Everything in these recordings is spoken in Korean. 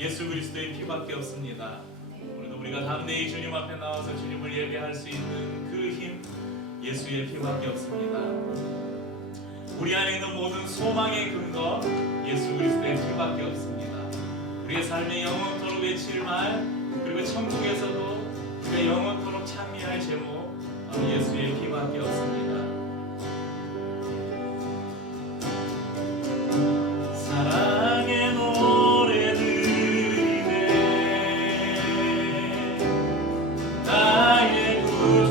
예수 그리스도의 피밖에 없습니다. 오늘도 우리가 담대히 주님 앞에 나와서 주님을 예배할 수 있는 그 힘, 예수의 피밖에 없습니다. 우리 안에 있는 모든 소망의 근거, 예수 그리스도의 피밖에 없습니다. 우리의 삶의 영원토록 외칠 말, 그리고 천국에서도 우리가 영원토록 찬미할 제목, 예수의 피밖에 없습니다. 사랑의 노래 들리네 나의 구주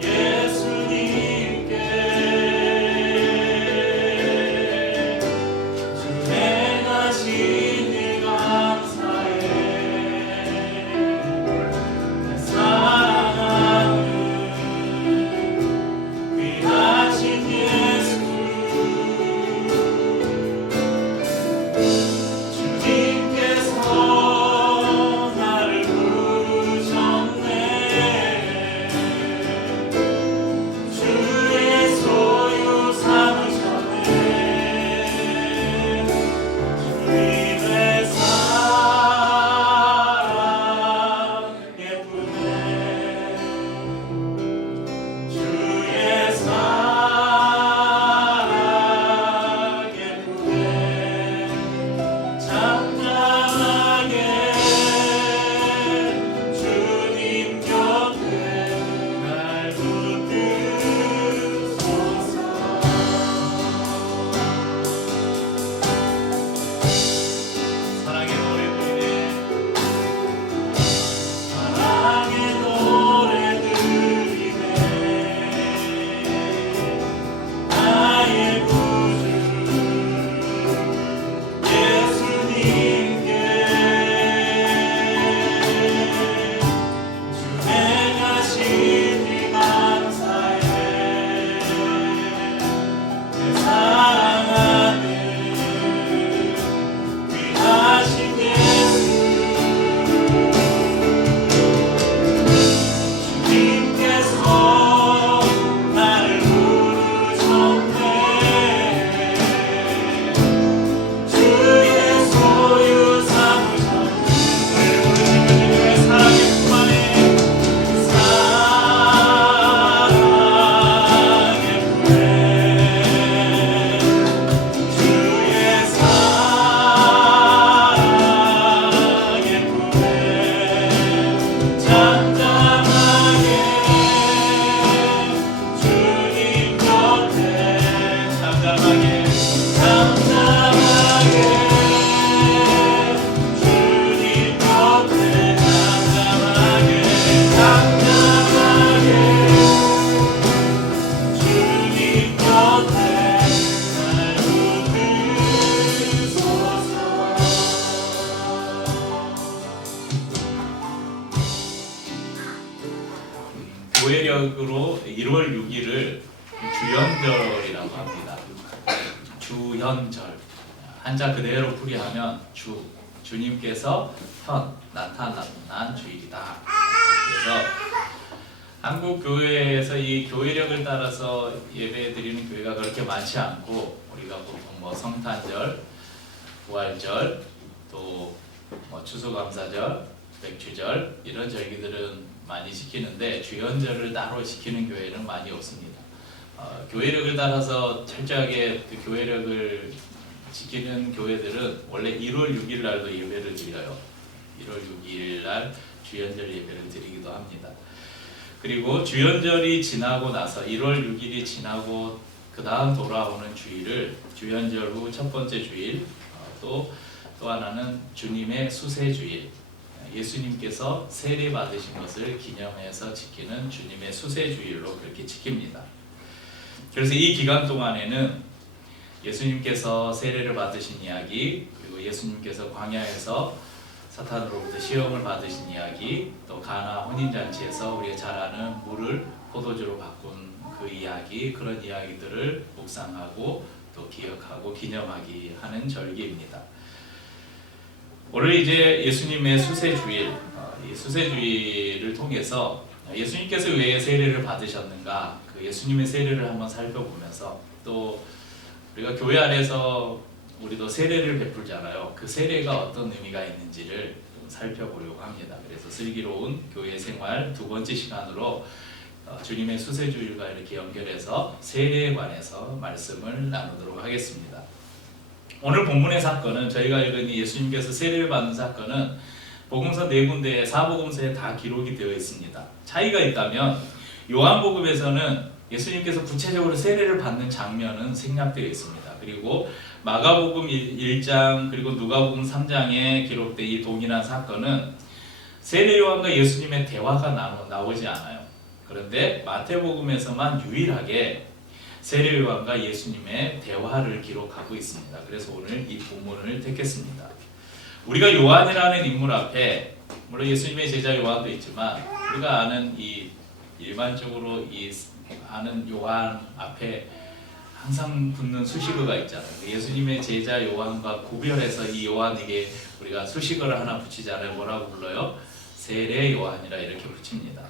예수님께 주 행하신 일 감사해 날 사랑하는 교회력으로 1월 6일을 주연절이라고 합니다. 주연절. 한자 그대로 풀이하면 주님께서 나타난 주일이다. 그래서 한국 교회에서 이 교회력을 따라서 예배드리는 교회가 그렇게 많지 않고, 우리가 보통 성탄절, 부활절, 또 추수감사절, 백주절 이런 절기들은 많이 지키는데 주연절을 따로 지키는 교회는 많이 없습니다. 교회력을 따라서 철저하게 그 교회력을 지키는 교회들은 원래 1월 6일 날도 예배를 드려요. 1월 6일 날 주연절 예배를 드리기도 합니다. 그리고 주연절이 지나고 나서 1월 6일이 지나고 그 다음 돌아오는 주일을 주연절 후 첫 번째 주일, 또 하나는 주님의 수세주일, 예수님께서 세례 받으신 것을 기념해서 지키는 주님의 수세주일로 그렇게 지킵니다. 그래서 이 기간 동안에는 예수님께서 세례를 받으신 이야기, 그리고 예수님께서 광야에서 사탄으로부터 시험을 받으신 이야기, 또 가나 혼인잔치에서 우리가 잘 아는 물을 포도주로 바꾼 그 이야기, 그런 이야기들을 묵상하고 또 기억하고 기념하기 하는 절기입니다. 오늘 이제 예수님의 수세주일, 이 수세주일을 통해서 예수님께서 왜 세례를 받으셨는가, 그 예수님의 세례를 한번 살펴보면서, 또 우리가 교회 안에서 우리도 세례를 베풀잖아요. 그 세례가 어떤 의미가 있는지를 좀 살펴보려고 합니다. 그래서 슬기로운 교회 생활 두 번째 시간으로 주님의 수세주일과 이렇게 연결해서 세례에 관해서 말씀을 나누도록 하겠습니다. 오늘 본문의 사건은, 저희가 읽은 예수님께서 세례를 받는 사건은 복음서 4군데에 사복음서에 다 기록이 되어 있습니다. 차이가 있다면 요한복음에서는 예수님께서 구체적으로 세례를 받는 장면은 생략되어 있습니다. 그리고 마가복음 1장 그리고 누가복음 3장에 기록된 이 동일한 사건은 세례 요한과 예수님의 대화가 나오지 않아요. 그런데 마태복음에서만 유일하게 세례 요한과 예수님의 대화를 기록하고 있습니다. 그래서 오늘 이 본문을 택했습니다. 우리가 요한이라는 인물 앞에, 물론 예수님의 제자 요한도 있지만 우리가 아는 이 일반적으로 아는 요한 앞에 항상 붙는 수식어가 있잖아요. 예수님의 제자 요한과 구별해서 이 요한에게 우리가 수식어를 하나 붙이잖아요. 뭐라고 불러요? 세례 요한이라 이렇게 붙입니다.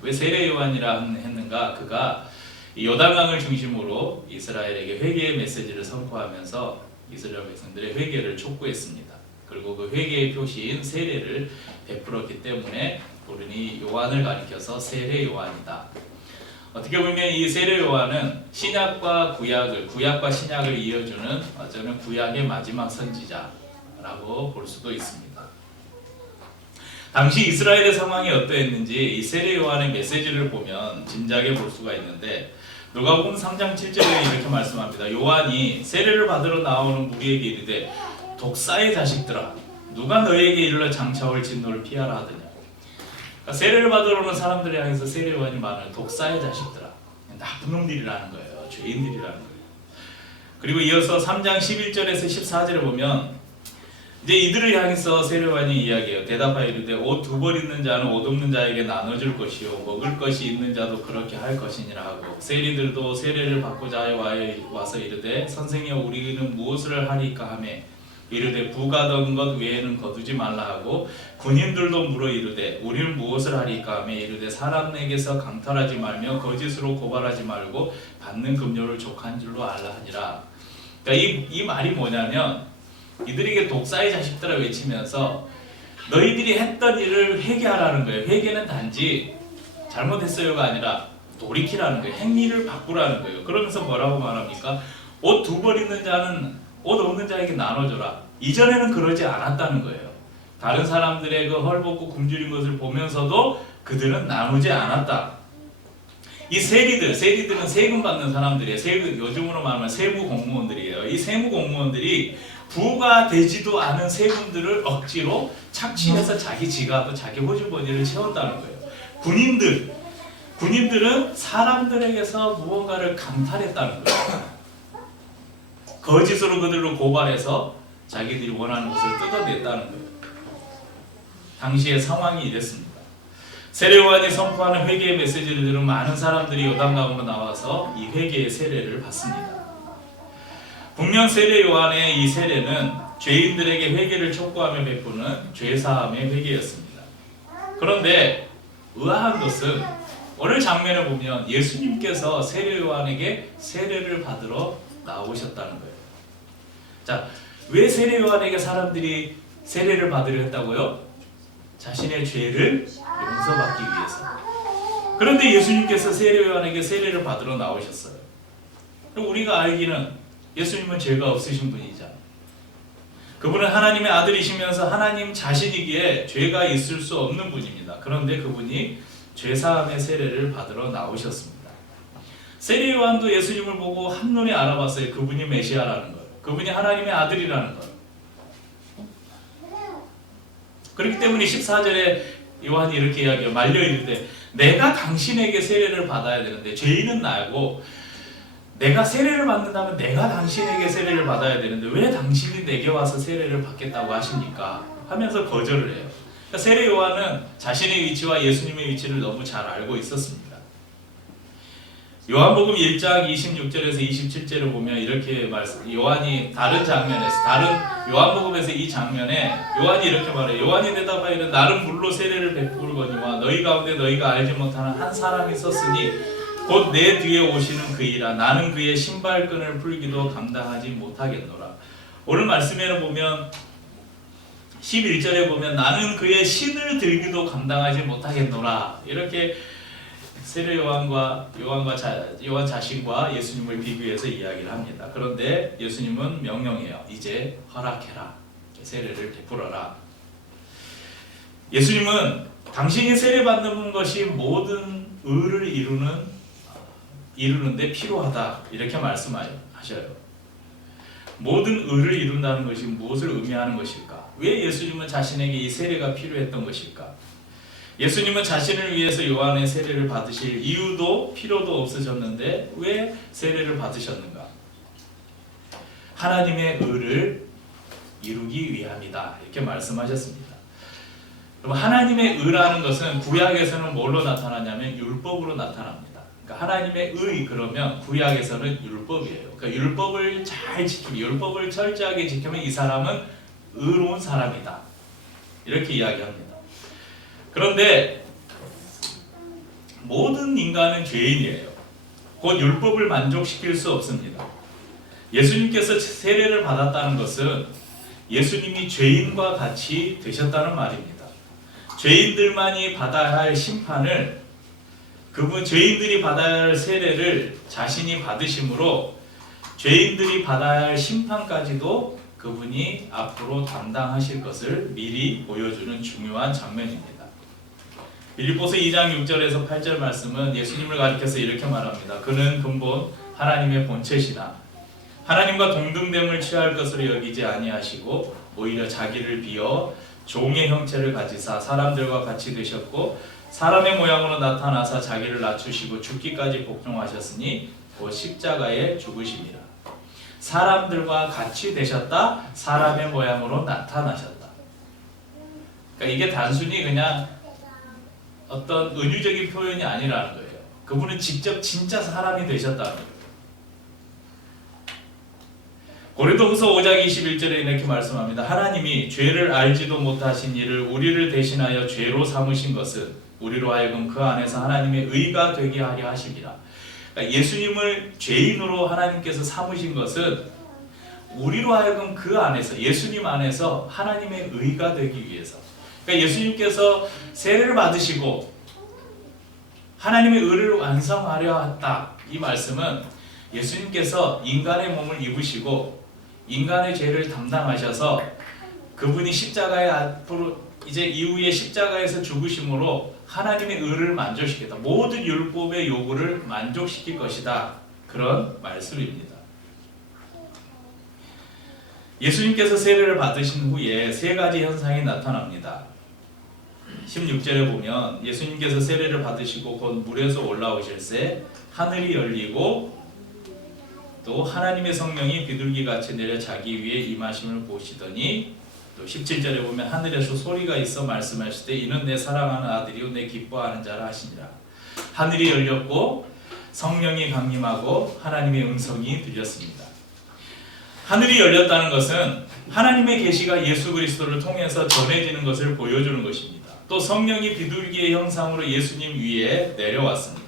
왜 세례 요한이라 했는가? 그가 요단강을 중심으로 이스라엘에게 회개의 메시지를 선포하면서 이스라엘 백성들의 회개를 촉구했습니다. 그리고 그 회개의 표시인 세례를 베풀었기 때문에 우리는 요한을 가리켜서 세례 요한이다. 어떻게 보면 이 세례 요한은 신약과 구약과 신약을 이어주는 저는 구약의 마지막 선지자라고 볼 수도 있습니다. 당시 이스라엘의 상황이 어떠했는지 이 세례 요한의 메시지를 보면 짐작해 볼 수가 있는데, 누가복음 3장 7절에 이렇게 말씀합니다. 요한이 세례를 받으러 나오는 무리에게 이르되 독사의 자식들아, 누가 너에게 이르러 장차올 진노를 피하라 하더냐. 그러니까 세례를 받으러 오는 사람들에 향해서 세례 요한이 말하는 독사의 자식들아, 나쁜 놈들이라는 거예요. 죄인들이라는 거예요. 그리고 이어서 3장 11절에서 14절에 보면 이제 이들을 향해서 세례 요한이 이야기해요. 대답하여 이르되 옷 두 벌 있는 자는 옷 없는 자에게 나눠줄 것이요 먹을 것이 있는 자도 그렇게 할 것이니라 하고, 세리들도 세례를 받고자 하여 와서 이르되 선생이여 우리는 무엇을 하리까 하매 이르되 부가던 것 외에는 거두지 말라 하고, 군인들도 물어 이르되 우리는 무엇을 하리까 하매 이르되 사람에게서 강탈하지 말며 거짓으로 고발하지 말고 받는 급료를 족한 줄로 알라 하니라. 그러니까 이 말이 뭐냐면, 이들에게 독사의 자식들아 외치면서 너희들이 했던 일을 회개하라는 거예요. 회개는 단지 잘못했어요가 아니라 돌이키라는 거예요. 행위를 바꾸라는 거예요. 그러면서 뭐라고 말합니까? 옷 두 벌 있는 자는 옷 없는 자에게 나눠줘라. 이전에는 그러지 않았다는 거예요. 다른 사람들의 그 헐벗고 굶주린 것을 보면서도 그들은 나누지 않았다. 이 세리들은 세금 받는 사람들이에요. 요즘으로 말하면 세무 공무원들이에요. 이 세무 공무원들이 부가 되지도 않은 세금들을 억지로 착취해서 자기 지갑과 자기 호주머니를 채웠다는 거예요. 군인들은 사람들에게서 무언가를 강탈했다는 거예요. 거짓으로 그들로 고발해서 자기들이 원하는 것을 뜯어냈다는 거예요. 당시의 상황이 이랬습니다. 세례 요한이 선포하는 회개의 메시지를 들은 많은 사람들이 요단강으로 나와서 이 회개의 세례를 받습니다. 분명 세례 요한의 이 세례는 죄인들에게 회개를 촉구하며 베푸는 죄사함의 회개였습니다. 그런데 의아한 것은 오늘 장면에 보면 예수님께서 세례 요한에게 세례를 받으러 나오셨다는 거예요. 자, 왜 세례 요한에게 사람들이 세례를 받으려 했다고요? 자신의 죄를 용서받기 위해서. 그런데 예수님께서 세례 요한에게 세례를 받으러 나오셨어요. 우리가 알기는 예수님은 죄가 없으신 분이잖아요. 그분은 하나님의 아들이시면서 하나님 자신이기에 죄가 있을 수 없는 분입니다. 그런데 그분이 죄사함의 세례를 받으러 나오셨습니다. 세례 요한도 예수님을 보고 한눈에 알아봤어요. 그분이 메시아라는 걸. 그분이 하나님의 아들이라는 걸. 그렇기 때문에 14절에 요한이 이렇게 이야기해요. 말려 이르되 내가 당신에게 세례를 받아야 되는데 죄인은 나고 내가 세례를 받는다면 내가 당신에게 세례를 받아야 되는데 왜 당신이 내게 와서 세례를 받겠다고 하십니까? 하면서 거절을 해요. 그러니까 세례 요한은 자신의 위치와 예수님의 위치를 너무 잘 알고 있었습니다. 요한복음 1장 26절에서 27절을 보면 이렇게 요한이 다른 장면에서 요한복음에서 이 장면에 요한이 이렇게 말해요. 요한이 대답하여 이르되 나는 물로 세례를 베풀거니와 너희 가운데 너희가 알지 못하는 한 사람이 있었으니 곧 내 뒤에 오시는 그이라 나는 그의 신발끈을 풀기도 감당하지 못하겠노라. 오늘 말씀에는 보면 11절에 보면 나는 그의 신을 들기도 감당하지 못하겠노라. 이렇게 세례 요한 자신과 예수님을 비교해서 이야기를 합니다. 그런데 예수님은 명령해요. 이제 허락해라. 세례를 베풀어라. 예수님은 당신이 세례 받는 것이 모든 의를 이루는데 필요하다. 이렇게 말씀하셔요. 모든 의를 이룬다는 것이 무엇을 의미하는 것일까? 왜 예수님은 자신에게 이 세례가 필요했던 것일까? 예수님은 자신을 위해서 요한의 세례를 받으실 이유도 필요도 없으셨는데 왜 세례를 받으셨는가? 하나님의 의를 이루기 위함이다. 이렇게 말씀하셨습니다. 그럼 하나님의 의라는 것은 구약에서는 뭘로 나타나냐면 율법으로 나타납니다. 그러니까 하나님의 의 그러면 구약에서는 율법이에요. 그러니까 율법을 잘 지키면, 율법을 철저하게 지키면 이 사람은 의로운 사람이다. 이렇게 이야기합니다. 그런데 모든 인간은 죄인이에요. 곧 율법을 만족시킬 수 없습니다. 예수님께서 세례를 받았다는 것은 예수님이 죄인과 같이 되셨다는 말입니다. 죄인들만이 받아야 할 심판을 죄인들이 받아야 할 세례를 자신이 받으심으로 죄인들이 받아야 할 심판까지도 그분이 앞으로 담당하실 것을 미리 보여주는 중요한 장면입니다. 빌립보서 2장 6절에서 8절 말씀은 예수님을 가리켜서 이렇게 말합니다. 그는 근본 하나님의 본체시나 하나님과 동등됨을 취할 것으로 여기지 아니하시고 오히려 자기를 비어 종의 형체를 가지사 사람들과 같이 되셨고 사람의 모양으로 나타나사 자기를 낮추시고 죽기까지 복종하셨으니 곧 십자가에 죽으심이라. 사람들과 같이 되셨다. 사람의 모양으로 나타나셨다. 그러니까 이게 단순히 그냥 어떤 은유적인 표현이 아니라는 거예요. 그분은 직접 진짜 사람이 되셨다는 거예요. 고린도후서 5장 21절에 이렇게 말씀합니다. 하나님이 죄를 알지도 못하신 이를 우리를 대신하여 죄로 삼으신 것은 우리로 하여금 그 안에서 하나님의 의가 되게 하려 하심이라. 그러니까 예수님을 죄인으로 하나님께서 삼으신 것은 우리로 하여금 그 안에서, 예수님 안에서 하나님의 의가 되기 위해서. 그러니까 예수님께서 세례를 받으시고 하나님의 의를 완성하려 했다. 이 말씀은 예수님께서 인간의 몸을 입으시고 인간의 죄를 담당하셔서 그분이 십자가에 앞으로 이제 이후에 십자가에서 죽으심으로 하나님의 의를 만족시켰다. 모든 율법의 요구를 만족시킬 것이다. 그런 말씀입니다. 예수님께서 세례를 받으신 후에 세 가지 현상이 나타납니다. 16절에 보면 예수님께서 세례를 받으시고 곧 물에서 올라오실새 하늘이 열리고 또 하나님의 성령이 비둘기같이 내려 자기 위에 임하심을 보시더니 또 17절에 보면 하늘에서 소리가 있어 말씀하실 때 이는 내 사랑하는 아들이요 내 기뻐하는 자라 하시니라. 하늘이 열렸고 성령이 강림하고 하나님의 음성이 들렸습니다. 하늘이 열렸다는 것은 하나님의 계시가 예수 그리스도를 통해서 전해지는 것을 보여주는 것입니다. 또 성령이 비둘기의 형상으로 예수님 위에 내려왔습니다.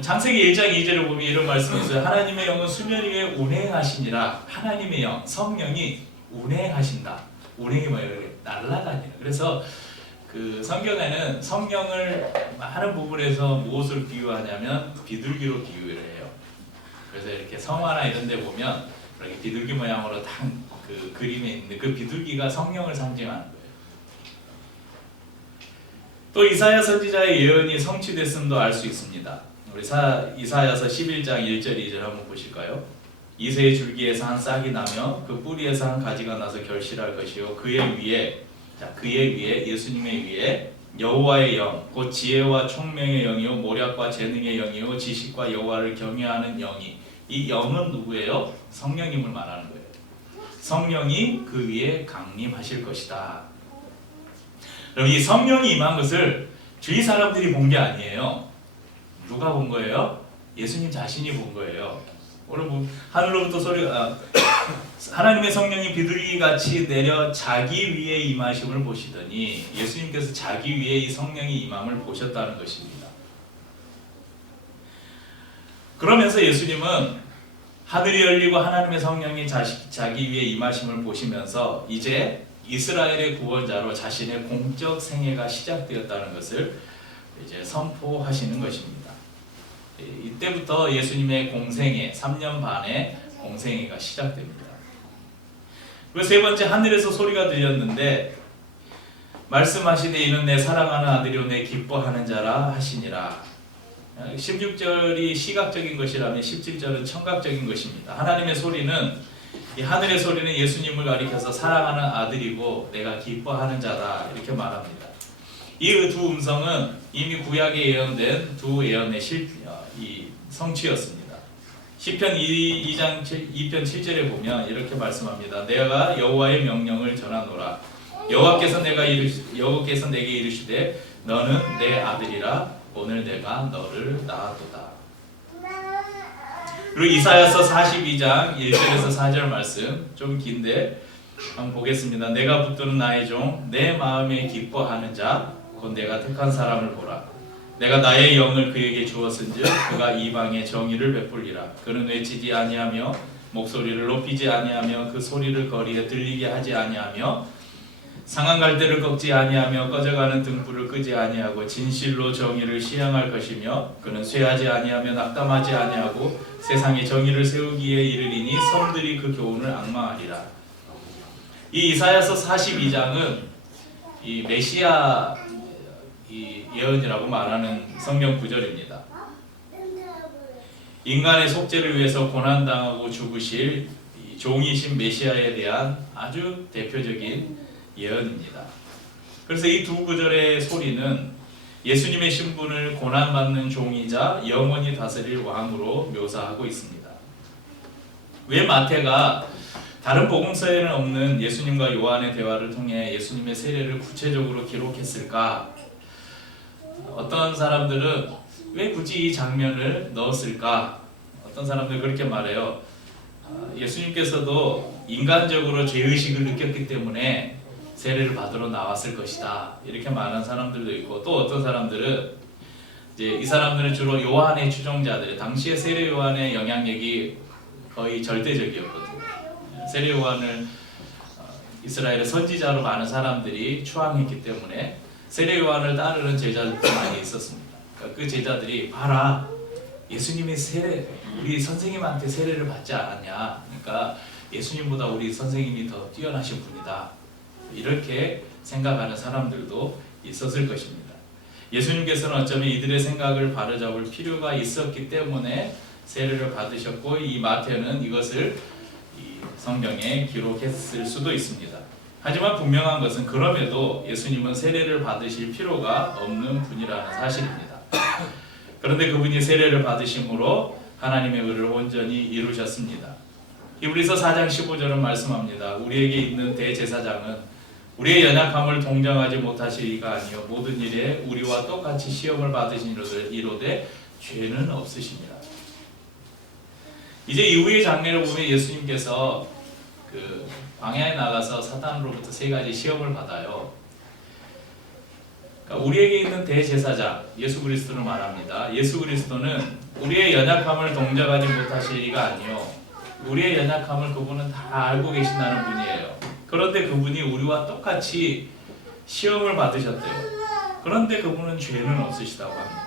창세기 1장 2절에 보면 이런 말씀이 있어요. 하나님의 영은 수면 위에 운행하시니라. 하나님의 영, 성령이 운행하신다. 운행이 뭐예요? 날아다니는. 그래서 그 성경에는 성령을 하는 부분에서 무엇을 비유하냐면 비둘기로 비유를 해요. 그래서 이렇게 성화나 이런 데 보면 이렇게 비둘기 모양으로 딱 그 그림에 있는데 그 비둘기가 성령을 상징하는 거예요. 또 이사야 선지자의 예언이 성취됐음도 알 수 있습니다. 우리 이사야서 11장 1절 2절 한번 보실까요? 이새의 줄기에서 한 싹이 나며 그 뿌리에서 한 가지가 나서 결실할 것이요 그의 위에 예수님의 위에 여호와의 영, 곧 지혜와 총명의 영이요 모략과 재능의 영이요 지식과 여호와를 경외하는 영이. 이 영은 누구예요? 성령님을 말하는 거예요. 성령이 그 위에 강림하실 것이다. 그럼 이 성령이 임한 것을 주위 사람들이 본 게 아니에요. 누가 본 거예요? 예수님 자신이 본 거예요. 오늘 하늘로부터 소리가 하나님의 성령이 비둘기같이 내려 자기 위에 임하심을 보시더니 예수님께서 자기 위에 이 성령이 임함을 보셨다는 것입니다. 그러면서 예수님은 하늘이 열리고 하나님의 성령이 자기 위에 임하심을 보시면서 이제 이스라엘의 구원자로 자신의 공적 생애가 시작되었다는 것을 이제 선포하시는 것입니다. 이때부터 예수님의 공생애 3년 반의 공생애가 시작됩니다. 그리고 세 번째 하늘에서 소리가 들렸는데 말씀하시되 이는 내 사랑하는 아들이요 내 기뻐하는 자라 하시니라. 16절이 시각적인 것이라면 17절은 청각적인 것입니다. 하나님의 소리는 이 하늘의 소리는 예수님을 가리켜서 사랑하는 아들이고 내가 기뻐하는 자다 이렇게 말합니다. 이 두 음성은 이미 구약에 예언된 두 예언의 성취였습니다. 시편 2편 7절에 보면 이렇게 말씀합니다. 내가 여호와의 명령을 전하노라. 여호와께서 내게 이르시되 너는 내 아들이라 오늘 내가 너를 낳았도다. 그리고 이사야서 42장 1절에서 4절 말씀 좀 긴데 한번 보겠습니다. 내가 붙드는 나의 종 내 마음에 기뻐하는 자 곧 내가 택한 사람을 보라. 내가 나의 영을 그에게 주었은즉 그가 이방에 정의를 베풀리라. 그는 외치지 아니하며 목소리를 높이지 아니하며 그 소리를 거리에 들리게 하지 아니하며 상한 갈대를 꺾지 아니하며 꺼져가는 등불을 끄지 아니하고 진실로 정의를 시행할 것이며 그는 쇠하지 아니하며 낙담하지 아니하고 세상에 정의를 세우기에 이르리니 섬들이 그 교훈을 앙망하리라. 이 이사야서 42장은 이 메시아 이 예언이라고 말하는 성경 구절입니다. 인간의 속죄를 위해서 고난당하고 죽으실 종이신 메시아에 대한 아주 대표적인 예언입니다. 그래서 이 두 구절의 소리는 예수님의 신분을 고난받는 종이자 영원히 다스릴 왕으로 묘사하고 있습니다. 왜 마태가 다른 복음서에는 없는 예수님과 요한의 대화를 통해 예수님의 세례를 구체적으로 기록했을까? 어떤 사람들은 왜 굳이 이 장면을 넣었을까? 어떤 사람들은 그렇게 말해요. 예수님께서도 인간적으로 죄의식을 느꼈기 때문에 세례를 받으러 나왔을 것이다. 이렇게 말하는 사람들도 있고 또 어떤 사람들은 이제 이 사람들은 주로 요한의 추종자들, 당시에 세례 요한의 영향력이 거의 절대적이었거든요. 세례 요한을 이스라엘의 선지자로 많은 사람들이 추앙했기 때문에 세례 요한을 따르는 제자들도 많이 있었습니다. 그러니까 그 제자들이 봐라, 예수님이 우리 선생님한테 세례를 받지 않았냐? 그러니까 예수님보다 우리 선생님이 더 뛰어나신 분이다. 이렇게 생각하는 사람들도 있었을 것입니다. 예수님께서는 어쩌면 이들의 생각을 바로잡을 필요가 있었기 때문에 세례를 받으셨고 이 마태는 이것을 성경에 기록했을 수도 있습니다. 하지만 분명한 것은 그럼에도 예수님은 세례를 받으실 필요가 없는 분이라는 사실입니다. 그런데 그분이 세례를 받으심으로 하나님의 의를 온전히 이루셨습니다. 히브리서 4장 15절은 말씀합니다. 우리에게 있는 대제사장은 우리의 연약함을 동정하지 못하실 이가 아니요 모든 일에 우리와 똑같이 시험을 받으신 이로되 죄는 없으십니다. 이제 이후의 장면을 보면 예수님께서 그 광야에 나가서 사탄으로부터 세 가지 시험을 받아요. 그러니까 우리에게 있는 대제사장 예수 그리스도를 말합니다. 예수 그리스도는 우리의 연약함을 동정하지 못하실 이가 아니요 우리의 연약함을 그분은 다 알고 계신다는 분이에요. 그런데 그분이 우리와 똑같이 시험을 받으셨대요. 그런데 그분은 죄는 없으시다고 합니다.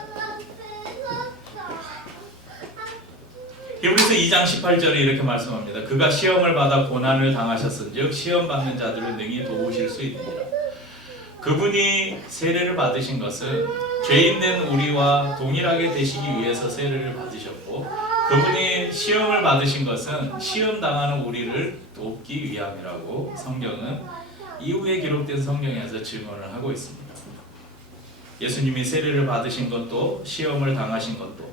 히브리서 2장 18절에 이렇게 말씀합니다. 그가 시험을 받아 고난을 당하셨은즉 시험 받는 자들을 능히 도우실 수 있느니라. 그분이 세례를 받으신 것은 죄인된 우리와 동일하게 되시기 위해서 세례를 받으셨고, 그분이 시험을 받으신 것은 시험 당하는 우리를 돕기 위함이라고 성경은 이후에 기록된 성경에서 증언을 하고 있습니다. 예수님이 세례를 받으신 것도 시험을 당하신 것도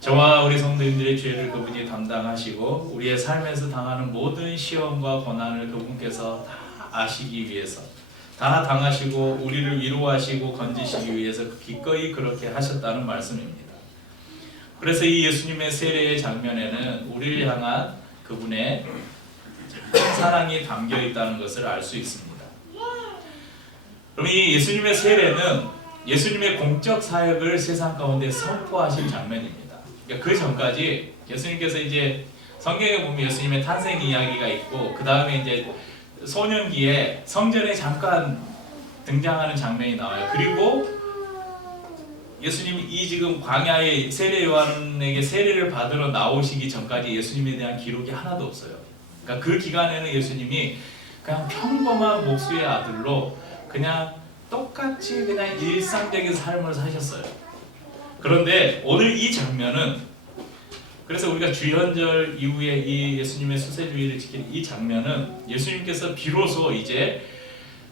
저와 우리 성도님들의 죄를 그분이 담당하시고 우리의 삶에서 당하는 모든 시험과 고난을 그분께서 다 아시기 위해서 다 당하시고 우리를 위로하시고 건지시기 위해서 기꺼이 그렇게 하셨다는 말씀입니다. 그래서 이 예수님의 세례의 장면에는 우리를 향한 그분의 사랑이 담겨 있다는 것을 알 수 있습니다. 그럼 이 예수님의 세례는 예수님의 공적 사역을 세상 가운데 선포하신 장면입니다. 그 전까지 예수님께서 이제 성경에 보면 예수님의 탄생 이야기가 있고 그 다음에 이제 소년기에 성전에 잠깐 등장하는 장면이 나와요. 그리고 예수님이 이 지금 광야의 세례 요한에게 세례를 받으러 나오시기 전까지 예수님에 대한 기록이 하나도 없어요. 그러니까 그 기간에는 예수님이 그냥 평범한 목수의 아들로 그냥 똑같이 그냥 일상적인 삶을 사셨어요. 그런데 오늘 이 장면은, 그래서 우리가 주현절 이후에 이 예수님의 수세주의를 지키는 이 장면은 예수님께서 비로소 이제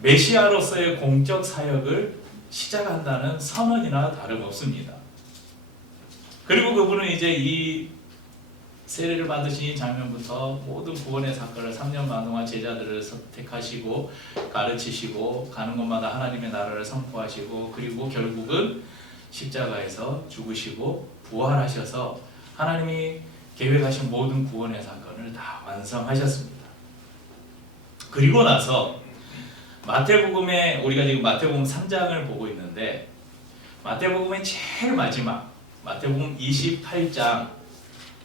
메시아로서의 공적 사역을 시작한다는 선언이나 다름없습니다. 그리고 그분은 이제 이 세례를 받으신 장면부터 모든 구원의 사건을 3년 반 동안 제자들을 선택하시고 가르치시고 가는 곳마다 하나님의 나라를 선포하시고 그리고 결국은 십자가에서 죽으시고 부활하셔서 하나님이 계획하신 모든 구원의 사건을 다 완성하셨습니다. 그리고 나서 마태복음에 우리가 지금 마태복음 3장을 보고 있는데 마태복음의 제일 마지막 마태복음 28장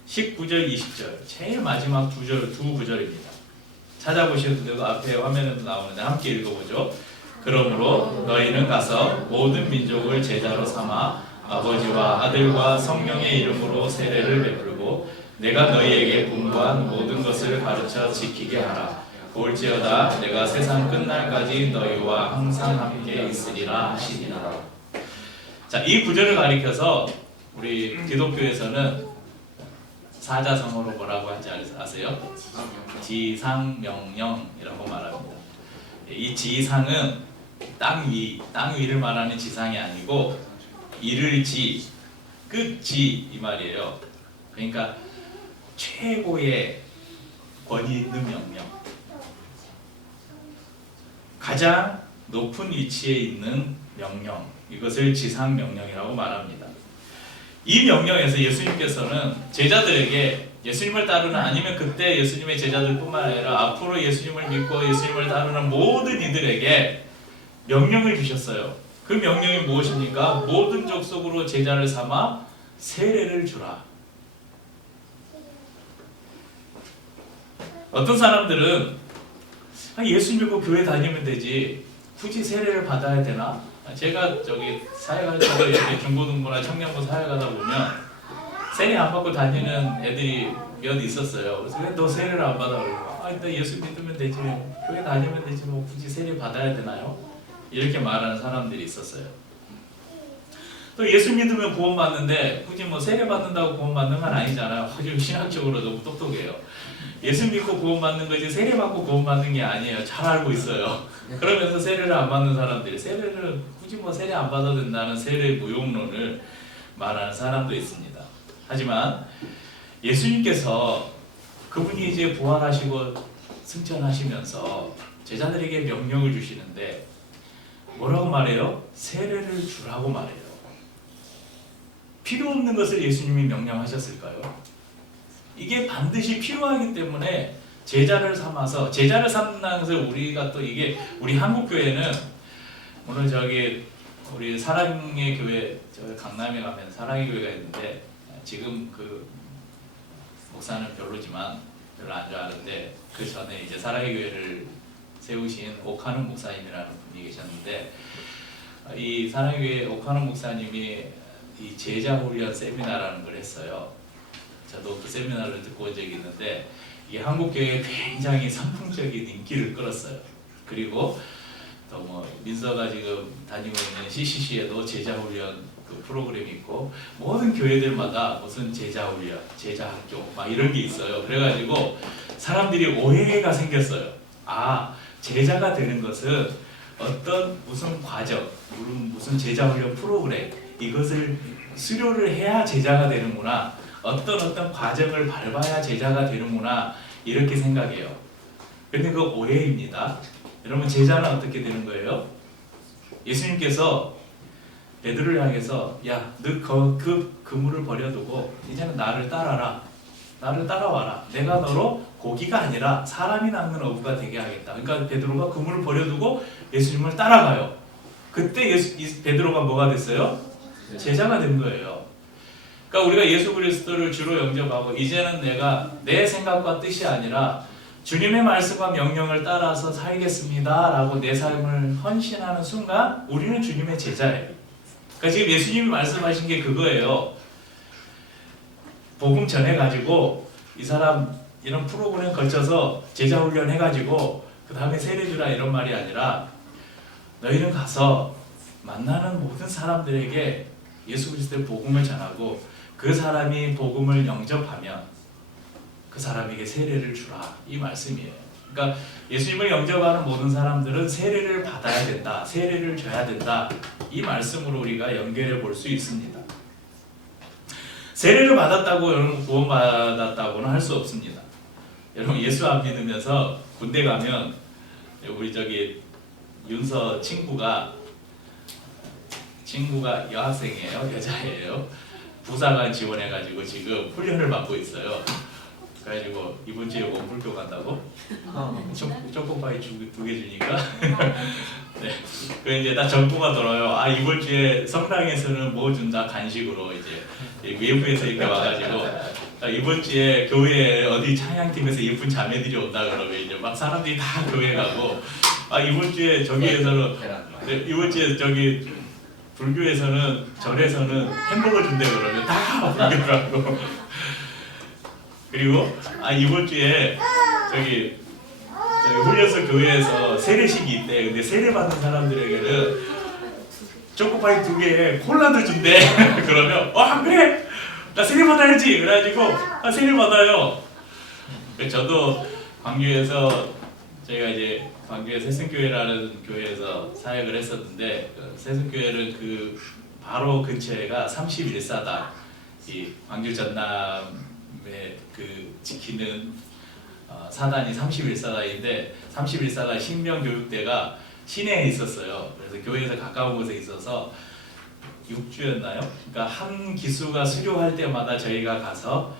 19절 20절 제일 마지막 두 구절입니다. 찾아보셔도 되고 앞에 화면에도 나오는데 함께 읽어보죠. 그러므로 너희는 가서 모든 민족을 제자로 삼아 아버지와 아들과 성령의 이름으로 세례를 베풀고 내가 너희에게 분부한 모든 것을 가르쳐 지키게 하라. 볼지어다 내가 세상 끝날까지 너희와 항상 함께 있으리라 하시니라. 자, 이 구절을 가리켜서 우리 기독교에서는 사자성어로 뭐라고 하는지 아세요? 지상명령이라고 말합니다. 이 지상은 땅 위를 말하는 지상이 아니고 이를 지, 끝지 이 말이에요. 그러니까 최고의 권위 있는 명령, 가장 높은 위치에 있는 명령, 이것을 지상명령이라고 말합니다. 이 명령에서 예수님께서는 제자들에게 예수님을 따르는 아니면 그때 예수님의 제자들뿐만 아니라 앞으로 예수님을 믿고 예수님을 따르는 모든 이들에게 명령을 주셨어요. 그 명령이 무엇입니까? 모든 족속으로 제자를 삼아 세례를 주라. 어떤 사람들은 예수 믿고 교회 다니면 되지 굳이 세례를 받아야 되나? 제가 저기 사회가르쳐서 이렇게 중고등부나 청년부 사회가다 보면 세례 안 받고 다니는 애들이 몇 있었어요. 그래서 왜 너 세례를 안 받아? 그러고 너 예수 믿으면 되지 교회 다니면 되지 뭐 굳이 세례 받아야 되나요? 이렇게 말하는 사람들이 있었어요. 또 예수 믿으면 구원 받는데 굳이 뭐 세례 받는다고 구원 받는 건 아니잖아요. 아주 신학적으로 너무 똑똑해요. 예수 믿고 구원 받는 거지 세례 받고 구원 받는 게 아니에요. 잘 알고 있어요. 그러면서 세례를 안 받는 사람들이 세례를 굳이 뭐 세례 안 받아도 된다는 세례 무용론을 말하는 사람도 있습니다. 하지만 예수님께서 그분이 이제 부활하시고 승천하시면서 제자들에게 명령을 주시는데 뭐라고 말해요? 세례를 주라고 말해요. 필요 없는 것을 예수님이 명령하셨을까요? 이게 반드시 필요하기 때문에 제자를 삼아서, 제자를 삼는 것을 우리가 또 이게 우리 한국 교회는 오늘 저기 우리 사랑의 교회, 저 강남에 가면 사랑의 교회가 있는데 지금 그 목사는 별로지만 별로 안 좋아하는데 그 전에 이제 사랑의 교회를 세우신 오카노 목사님이라는 분이 계셨는데 이 사랑의 교회 오카노 목사님이 이 제자 훈련 세미나라는 걸 했어요. 저도 그 세미나를 듣고 온 적이 있는데 이게 한국 교회에 굉장히 선풍적인 인기를 끌었어요. 그리고 또 뭐 민서가 지금 다니고 있는 CCC에도 제자 훈련 그 프로그램이 있고 모든 교회들마다 무슨 제자 훈련, 제자 학교 막 이런 게 있어요. 그래가지고 사람들이 오해가 생겼어요. 아, 제자가 되는 것은 어떤 무슨 과정, 무슨 제자 훈련 프로그램 이것을 수료를 해야 제자가 되는구나. 어떤 과정을 밟아야 제자가 되는구나 이렇게 생각해요. 근데 그 오해입니다. 여러분 제자는 어떻게 되는 거예요? 예수님께서 베드로를 향해서 야, 너 그 그물을 버려두고 이제는 나를 따라라. 나를 따라와라. 내가 너로 고기가 아니라 사람이 낚는 어부가 되게 하겠다. 그러니까 베드로가 그물을 버려두고 예수님을 따라가요. 그때 베드로가 뭐가 됐어요? 제자가 된 거예요. 그러니까 우리가 예수 그리스도를 주로 영접하고 이제는 내가 내 생각과 뜻이 아니라 주님의 말씀과 명령을 따라서 살겠습니다 라고 내 삶을 헌신하는 순간 우리는 주님의 제자예요. 그러니까 지금 예수님이 말씀하신 게 그거예요. 복음 전해가지고 이 사람 이런 프로그램 거쳐서 제자 훈련 해가지고 그 다음에 세례 주라 이런 말이 아니라 너희는 가서 만나는 모든 사람들에게 예수 그리스도의 복음을 전하고 그 사람이 복음을 영접하면 그 사람에게 세례를 주라 이 말씀이에요. 그러니까 예수님을 영접하는 모든 사람들은 세례를 받아야 된다, 세례를 줘야 된다 이 말씀으로 우리가 연결해 볼 수 있습니다. 세례를 받았다고 여러분 구원받았다고는 할 수 없습니다. 여러분 예수 안 믿으면서 군대 가면 우리 저기 윤서 친구가 여학생이에요, 여자예요. 부사관 지원해가지고 지금 훈련을 받고 있어요. 그래가지고 이번 주에 원불교 간다고 초코파이 2개 주니까 네. 그 이제 딱 정보가 들어요. 아 이번 주에 성당에서는 뭐 준다 간식으로 이제 외부에서 이렇게 와가지고 이번 주에 교회 어디 찬양팀에서 예쁜 자매들이 온다 그러면 이제 막 사람들이 다 교회 가고 아 이번 주에 저기에서는 이번 주에 저기 불교에서는 절에서는 햄버거 준대 그러면 다 불교 가고 그리고 아 이번 주에 저기 훈련소 교회에서 세례식이 있대. 근데 세례 받는 사람들에게는 초코파이 2개에 콜라도 준대. 그러면 그래 나 세례 받아야지. 그래가지고 세례 받아요. 저도 광주에서 제가 이제 광주의 새승교회라는 교회에서 사역을 했었는데 그 새승교회는 그 바로 근처에가 31사단 이 광주 전남에 그 지키는 사단이 31사단인데 31사단 신명교육대가 시내에 있었어요. 그래서 교회에서 가까운 곳에 있어서 6주였나요? 그러니까 한 기수가 수료할 때마다 저희가 가서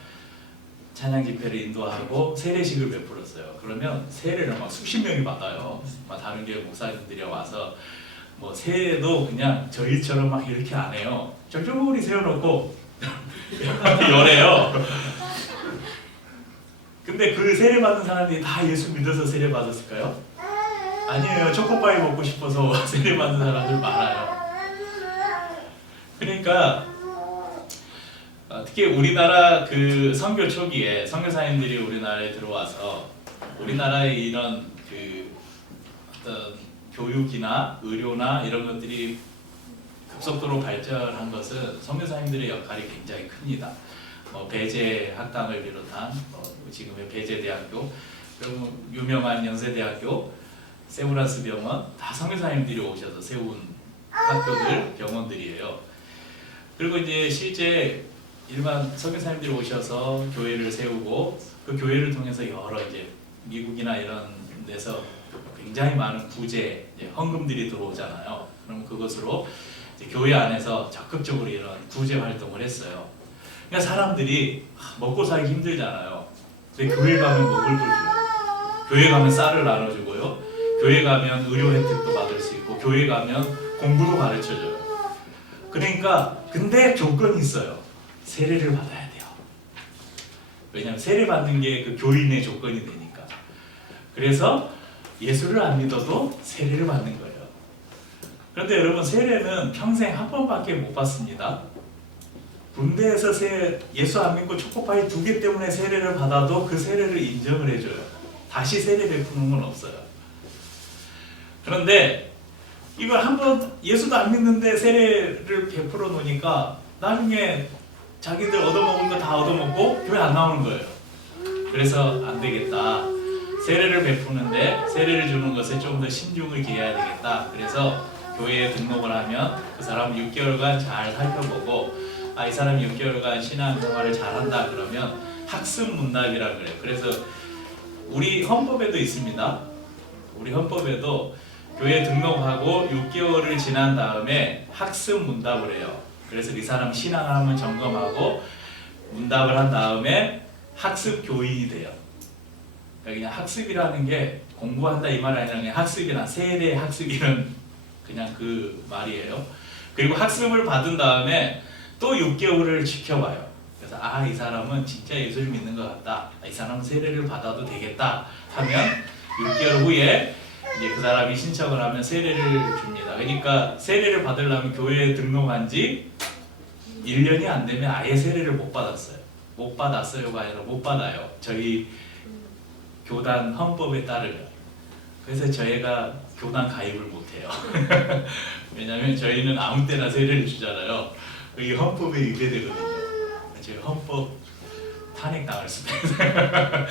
찬양 집회를 인도하고 세례식을 베풀었어요. 그러면 세례를 막 수십 명이 받아요. 막 다른 교회 목사님들이 와서 뭐 세례도 그냥 저희처럼 막 이렇게 안 해요. 저쪽으로 세워놓고 열해요. 근데 그 세례 받은 사람들이 다 예수 믿어서 세례 받았을까요? 아니에요. 초코파이 먹고 싶어서 세례 받는 사람들 많아요. 그러니까 특히 우리나라 그 선교 초기에 선교사님들이 우리나라에 들어와서 우리나라의 이런 그 어떤 교육이나 의료나 이런 것들이 급속도로 발전한 것은 선교사님들의 역할이 굉장히 큽니다. 배재 학당을 비롯한 지금의 배재대학교, 그리고 유명한 연세대학교, 세브란스 병원 다 선교사님들이 오셔서 세운 학교들, 병원들이에요. 그리고 이제 실제 일반 선교사님들이 오셔서 교회를 세우고 그 교회를 통해서 여러 이제 미국이나 이런 데서 굉장히 많은 구제, 헌금들이 들어오잖아요. 그럼 그것으로 이제 교회 안에서 적극적으로 이런 구제 활동을 했어요. 그러니까 사람들이 먹고 살기 힘들잖아요. 근데 교회 가면 먹을 걸 줘요. 교회 가면 쌀을 나눠주고요. 교회 가면 의료 혜택도 받을 수 있고, 교회 가면 공부도 가르쳐줘요. 그러니까 근데 조건이 있어요. 세례를 받아야 돼요. 왜냐하면 세례 받는 게 그 교인의 조건이 되니까. 그래서 예수를 안 믿어도 세례를 받는 거예요. 그런데 여러분, 세례는 평생 한 번밖에 못 받습니다. 군대에서 예수 안 믿고 초코파이 2개 때문에 세례를 받아도 그 세례를 인정을 해줘요. 다시 세례 베푸는 건 없어요. 그런데 이걸 한번 예수도 안 믿는데 세례를 베풀어 놓으니까 나중에 자기들 얻어먹은 거 다 얻어먹고 교회 안 나오는 거예요. 그래서 안 되겠다. 세례를 베푸는데 세례를 주는 것에 좀 더 신중을 기해야 되겠다. 그래서 교회에 등록을 하면 그 사람 6개월간 잘 살펴보고, 이 사람 6개월간 신앙생활을 잘한다 그러면 학습 문답이라고 그래요. 그래서 우리 헌법에도 있습니다. 우리 헌법에도 교회 등록하고 6개월을 지난 다음에 학습 문답을 해요. 그래서 이 사람 신앙을 한번 점검하고 문답을 한 다음에 학습 교인이 돼요. 그러니까 그냥 학습이라는 게 공부한다 이 말 아니라 그냥 학습이나 세례 학습이란 그냥 그 말이에요. 그리고 학습을 받은 다음에 또 6개월을 지켜봐요. 그래서 이 사람은 진짜 예수를 믿는 것 같다. 이 사람은 세례를 받아도 되겠다 하면 6개월 후에 이제 그 사람이 신청을 하면 세례를 줍니다. 그러니까 세례를 받으려면 교회에 등록한 지 1년이 안 되면 아예 세례를 못 받았어요. 못 받았어요가 아니라 못 받아요. 저희 교단 헌법에 따르면. 그래서 저희가 교단 가입을 못 해요. 왜냐하면 저희는 아무 때나 세례를 주잖아요. 이게 헌법에 위배되거든요. 저희 헌법 탄핵당할 수도 있어요.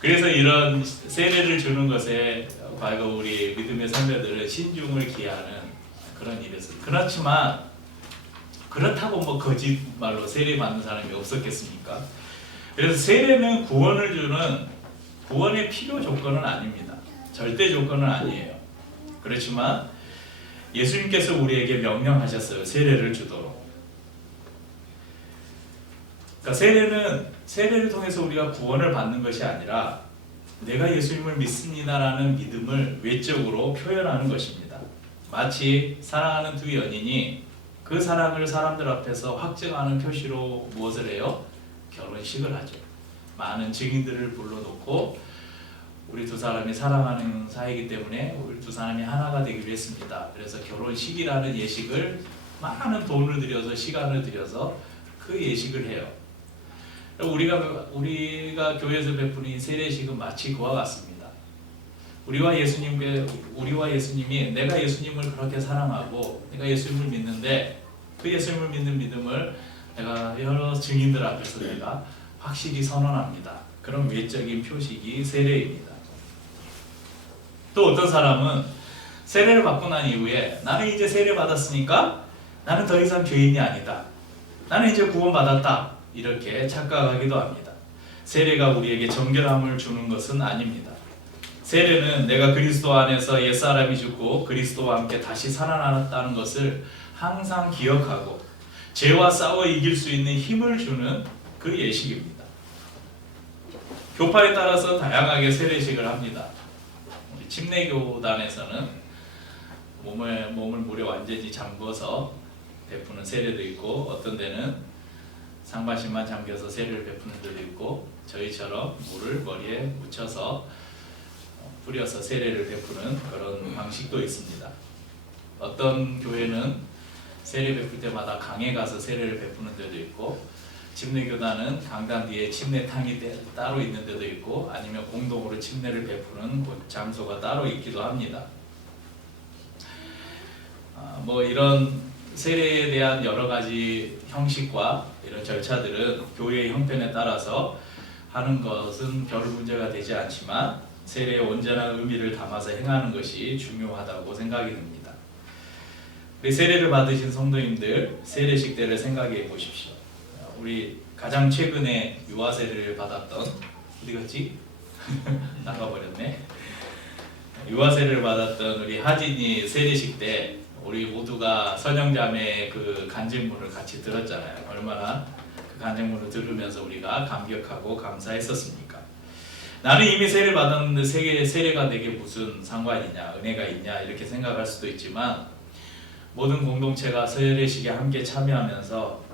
그래서 이런 세례를 주는 것에 과거 우리 믿음의 선배들은 신중을 기하는 그런 일이었어요. 그렇지만 그렇다고 뭐 거짓말로 세례 받는 사람이 없었겠습니까? 그래서 세례는 구원을 주는 구원의 필요 조건은 아닙니다. 절대 조건은 아니에요. 그렇지만 예수님께서 우리에게 명령하셨어요. 세례를 주도록. 그러니까 세례를 통해서 우리가 구원을 받는 것이 아니라 내가 예수님을 믿습니다라는 믿음을 외적으로 표현하는 것입니다. 마치 사랑하는 두 연인이 그 사랑을 사람들 앞에서 확증하는 표시로 무엇을 해요? 결혼식을 하죠. 많은 증인들을 불러놓고 우리 두 사람이 사랑하는 사이이기 때문에 우리 두 사람이 하나가 되기로 했습니다. 그래서 결혼식이라는 예식을 많은 돈을 들여서 시간을 들여서 그 예식을 해요. 우리가 교회에서 베푸는 세례식은 마치 그와 같습니다. 우리와 예수님이 내가 예수님을 그렇게 사랑하고 내가 예수님을 믿는데 그 예수님을 믿는 믿음을 내가 여러 증인들 앞에서 내가 확실히 선언합니다. 그런 외적인 표식이 세례입니다. 또 어떤 사람은 세례를 받고 난 이후에 나는 이제 세례 받았으니까 나는 더 이상 죄인이 아니다. 나는 이제 구원받았다. 이렇게 착각하기도 합니다. 세례가 우리에게 정결함을 주는 것은 아닙니다. 세례는 내가 그리스도 안에서 옛사람이 죽고 그리스도와 함께 다시 살아났다는 것을 항상 기억하고 죄와 싸워 이길 수 있는 힘을 주는 그 예식입니다. 교파에 따라서 다양하게 세례식을 합니다. 우리 침례교단에서는 몸을 무려 완전히 잠궈서 베푸는 세례도 있고, 어떤 데는 상반신만 잠겨서 세례를 베푸는 데도 있고, 저희처럼 물을 머리에 묻혀서 뿌려서 세례를 베푸는 그런 방식도 있습니다. 어떤 교회는 세례 베풀 때마다 강에 가서 세례를 베푸는 데도 있고, 침례교단은 강당 뒤에 침례탕이 따로 있는 데도 있고, 아니면 공동으로 침례를 베푸는 장소가 따로 있기도 합니다. 뭐 이런 세례에 대한 여러 가지 형식과 이런 절차들은 교회의 형편에 따라서 하는 것은 별 문제가 되지 않지만 세례의 온전한 의미를 담아서 행하는 것이 중요하다고 생각이 듭니다. 우리 세례를 받으신 성도님들 세례식 때를 생각해 보십시오. 우리 가장 최근에 유아 세례를 받았던 어디 갔지? 나가버렸네. 유아 세례를 받았던 우리 하진이 세례식 때 우리 모두가 선영자매의 그 간증문을 같이 들었잖아요. 얼마나 그 간증문을 들으면서 우리가 감격하고 감사했었습니까? 나는 이미 세례를 받았는데 세례가 내게 무슨 상관이냐, 은혜가 있냐 이렇게 생각할 수도 있지만 모든 공동체가 세례식에 함께 참여하면서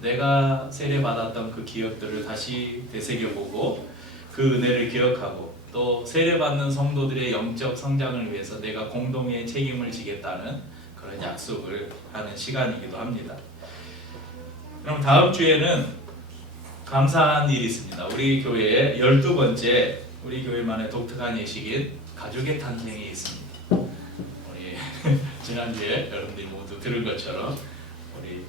내가 세례 받았던 그 기억들을 다시 되새겨보고 그 은혜를 기억하고 또 세례 받는 성도들의 영적 성장을 위해서 내가 공동의 책임을 지겠다는 그런 약속을 하는 시간이기도 합니다. 그럼 다음 주에는 감사한 일이 있습니다. 우리 교회에 12번째 우리 교회만의 독특한 예식인 가족의 탄생이 있습니다. 우리 지난주에 여러분들이 모두 들은 것처럼 우리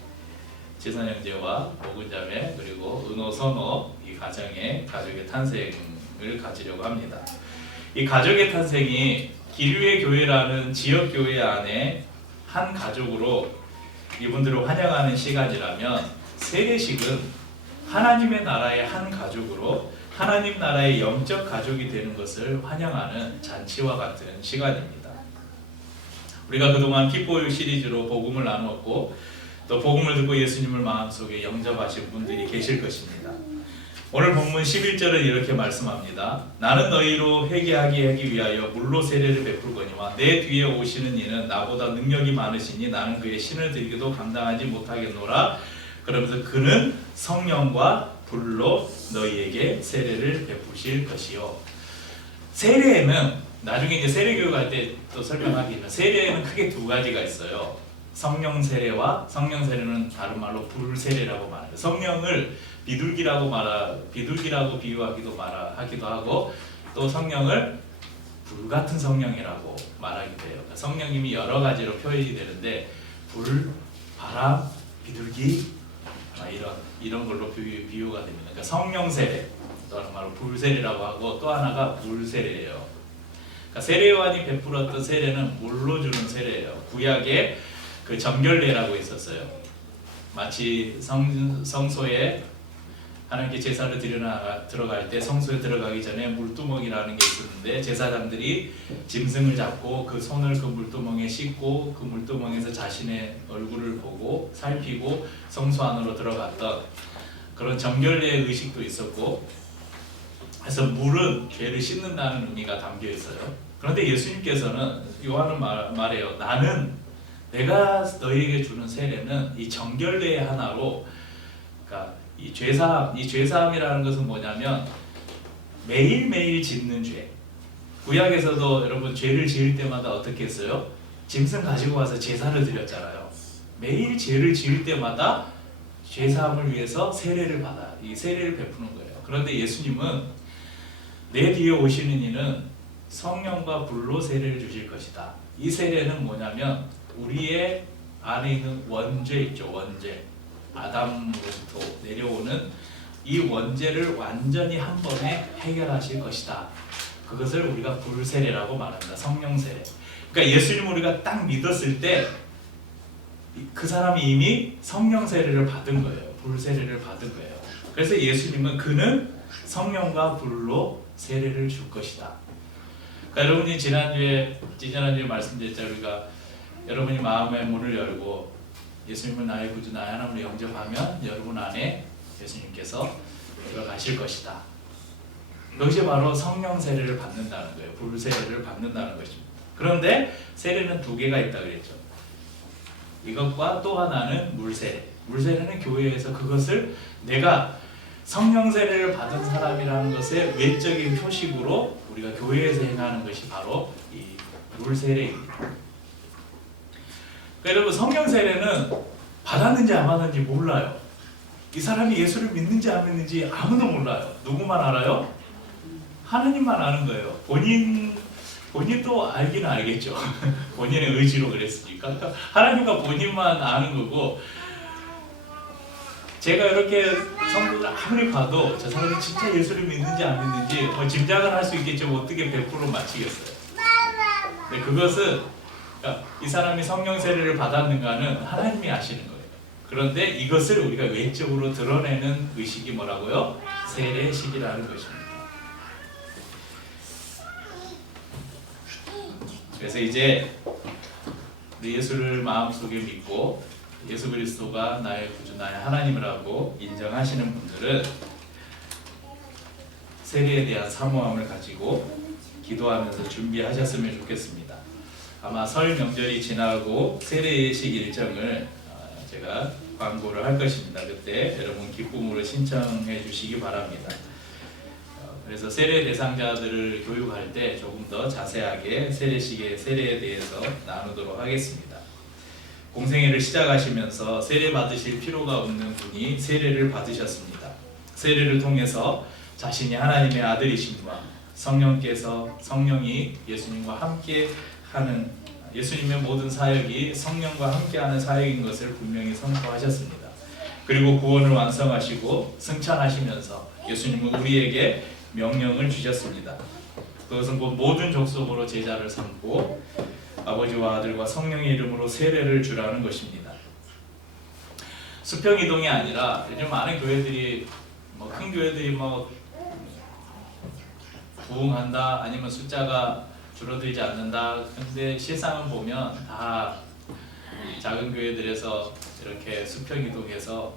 재선 형제와 모근자매 그리고 은호 선호 이 가정의 가족의 탄생을 가지려고 합니다. 이 가족의 탄생이 기류의 교회라는 지역 교회 안에 한 가족으로 이분들을 환영하는 시간이라면 세례식은 하나님의 나라의 한 가족으로 하나님 나라의 영적 가족이 되는 것을 환영하는 잔치와 같은 시간입니다. 우리가 그동안 기뻐요 시리즈로 복음을 나누었고 또 복음을 듣고 예수님을 마음속에 영접하신 분들이 계실 것입니다. 오늘 본문 11절은 이렇게 말씀합니다. 나는 너희로 회개하게 하기 위하여 물로 세례를 베풀거니와 내 뒤에 오시는 이는 나보다 능력이 많으시니 나는 그의 신을 들기도 감당하지 못하겠노라. 그러면서 그는 성령과 불로 너희에게 세례를 베푸실 것이요. 세례에는 나중에 이제 세례교육 할 때 또 설명하기는 세례에는 크게 두 가지가 있어요. 성령 세례와 성령 세례는 다른 말로 불 세례라고 말해요. 성령을 비둘기라고 비유하기도 하기도 하고 또 성령을 불 같은 성령이라고 말하기도 해요. 그러니까 성령님이 여러 가지로 표현이 되는데 불, 바람, 비둘기 이런 걸로 비유가 됩니다. 그러니까 성령 세례, 또 다른 말로 불 세례라고 하고 또 하나가 물 세례예요. 그러니까 세례요한이 베풀었던 세례는 물로 주는 세례예요. 구약에 그 정결례라고 있었어요. 마치 성소에 하나님께 제사를 들어갈 때 성소에 들어가기 전에 물두멍이라는 게 있었는데 제사장들이 짐승을 잡고 그 손을 그 물두멍에 씻고 그 물두멍에서 자신의 얼굴을 보고 살피고 성소 안으로 들어갔던 그런 정결례의 의식도 있었고, 그래서 물은 죄를 씻는다는 의미가 담겨 있어요. 그런데 예수님께서는 요한은 말해요. 내가 너희에게 주는 세례는 이 정결례의 하나로, 그러니까 이 죄사함이라는 것은 뭐냐면 매일매일 짓는 죄. 구약에서도 여러분 죄를 지을 때마다 어떻게 했어요? 짐승 가지고 와서 제사를 드렸잖아요. 매일 죄를 지을 때마다 죄사함을 위해서 세례를 받아 이 세례를 베푸는 거예요. 그런데 예수님은 내 뒤에 오시는 이는 성령과 불로 세례를 주실 것이다. 이 세례는 뭐냐면 우리의 안에 있는 원죄 있죠. 원죄. 아담으로부터 내려오는 이 원죄를 완전히 한 번에 해결하실 것이다. 그것을 우리가 불세례라고 말합니다. 성령세례. 그러니까 예수님을 우리가 딱 믿었을 때 그 사람이 이미 성령세례를 받은 거예요. 불세례를 받은 거예요. 그래서 예수님은 그는 성령과 불로 세례를 줄 것이다. 그러니까 여러분이 지난주에 말씀드렸죠. 우리가 여러분이 마음의 문을 열고 예수님은 나의 구주 나의 하나님을 영접하면 여러분 안에 예수님께서 들어가실 것이다. 이것이 바로 성령 세례를 받는다는 거예요. 불 세례를 받는다는 것입니다. 그런데 세례는 두 개가 있다 그랬죠. 이것과 또 하나는 물 세례. 물 세례는 교회에서 그것을 내가 성령 세례를 받은 사람이라는 것의 외적인 표식으로 우리가 교회에서 행하는 것이 바로 이 물 세례입니다. 그러니까 여러분 성령 세례는 받았는지 안 받았는지 몰라요. 이 사람이 예수를 믿는지 안 믿는지 아무도 몰라요. 누구만 알아요? 하나님만 아는 거예요. 본인도 알기는 알겠죠. 본인의 의지로 그랬으니까. 그러니까 하나님과 본인만 아는 거고, 제가 이렇게 성도들 아무리 봐도 저 사람이 진짜 예수를 믿는지 안 믿는지 짐작을 할 수 있겠지만 어떻게 100% 맞히겠어요. 근데 그것은 그러니까 이 사람이 성령 세례를 받았는가는 하나님이 아시는 거예요. 그런데 이것을 우리가 외적으로 드러내는 의식이 뭐라고요? 세례식이라는 것입니다. 그래서 이제 우리 예수를 마음속에 믿고 예수 그리스도가 나의 구주, 나의 하나님이라고 인정하시는 분들은 세례에 대한 사모함을 가지고 기도하면서 준비하셨으면 좋겠습니다. 아마 설 명절이 지나고 세례식 일정을 제가 광고를 할 것입니다. 그때 여러분 기쁨으로 신청해 주시기 바랍니다. 그래서 세례 대상자들을 교육할 때 조금 더 자세하게 세례식의 세례에 대해서 나누도록 하겠습니다. 공생애를 시작하시면서 세례 받으실 필요가 없는 분이 세례를 받으셨습니다. 세례를 통해서 자신이 하나님의 아들이심과 성령이 예수님과 함께 하는 예수님의 모든 사역이 성령과 함께하는 사역인 것을 분명히 선포하셨습니다. 그리고 구원을 완성하시고 승천하시면서 예수님은 우리에게 명령을 주셨습니다. 그것은 곧 모든 족속으로 제자를 삼고 아버지와 아들과 성령의 이름으로 세례를 주라는 것입니다. 수평 이동이 아니라 요즘 많은 교회들이 큰 교회들이 부흥한다 아니면 숫자가 줄어들지 않는다. 근데 실상은 보면 다 작은 교회들에서 이렇게 수평 이동해서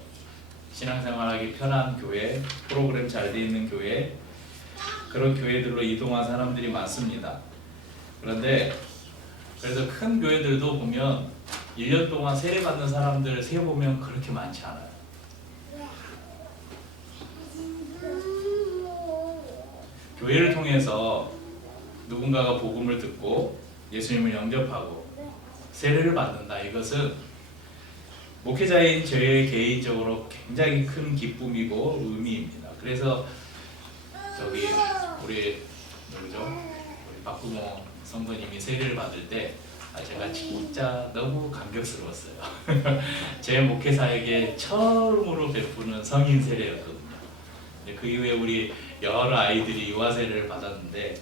신앙생활하기 편한 교회, 프로그램 잘 돼 있는 교회, 그런 교회들로 이동한 사람들이 많습니다. 그런데 그래서 큰 교회들도 보면 1년 동안 세례 받는 사람들 세보면 그렇게 많지 않아요. 교회를 통해서 누군가가 복음을 듣고 예수님을 영접하고 세례를 받는다. 이것은 목회자인 저의 개인적으로 굉장히 큰 기쁨이고 의미입니다. 그래서 우리 박구모 성도님이 세례를 받을 때 제가 진짜 너무 감격스러웠어요. 제 목회사에게 처음으로 베푸는 성인 세례였거든요. 그 이후에 우리 여러 아이들이 유아 세례를 받았는데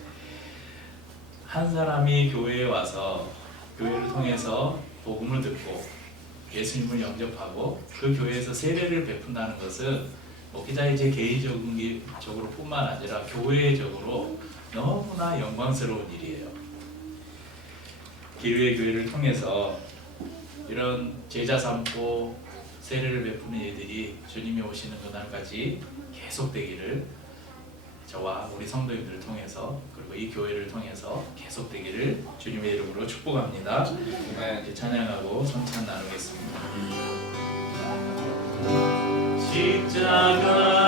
한 사람이 교회에 와서 교회를 통해서 복음을 듣고 예수님을 영접하고 그 교회에서 세례를 베푼다는 것은 목회자의 제 개인적으로 뿐만 아니라 교회적으로 너무나 영광스러운 일이에요. 기류의 교회를 통해서 이런 제자 삼고 세례를 베푸는 일들이 주님이 오시는 그날까지 계속되기를 저와 우리 성도님들을 통해서 그리고 이 교회를 통해서 계속되기를 주님의 이름으로 축복합니다. 이제 찬양하고 성찬 나누겠습니다. 십자가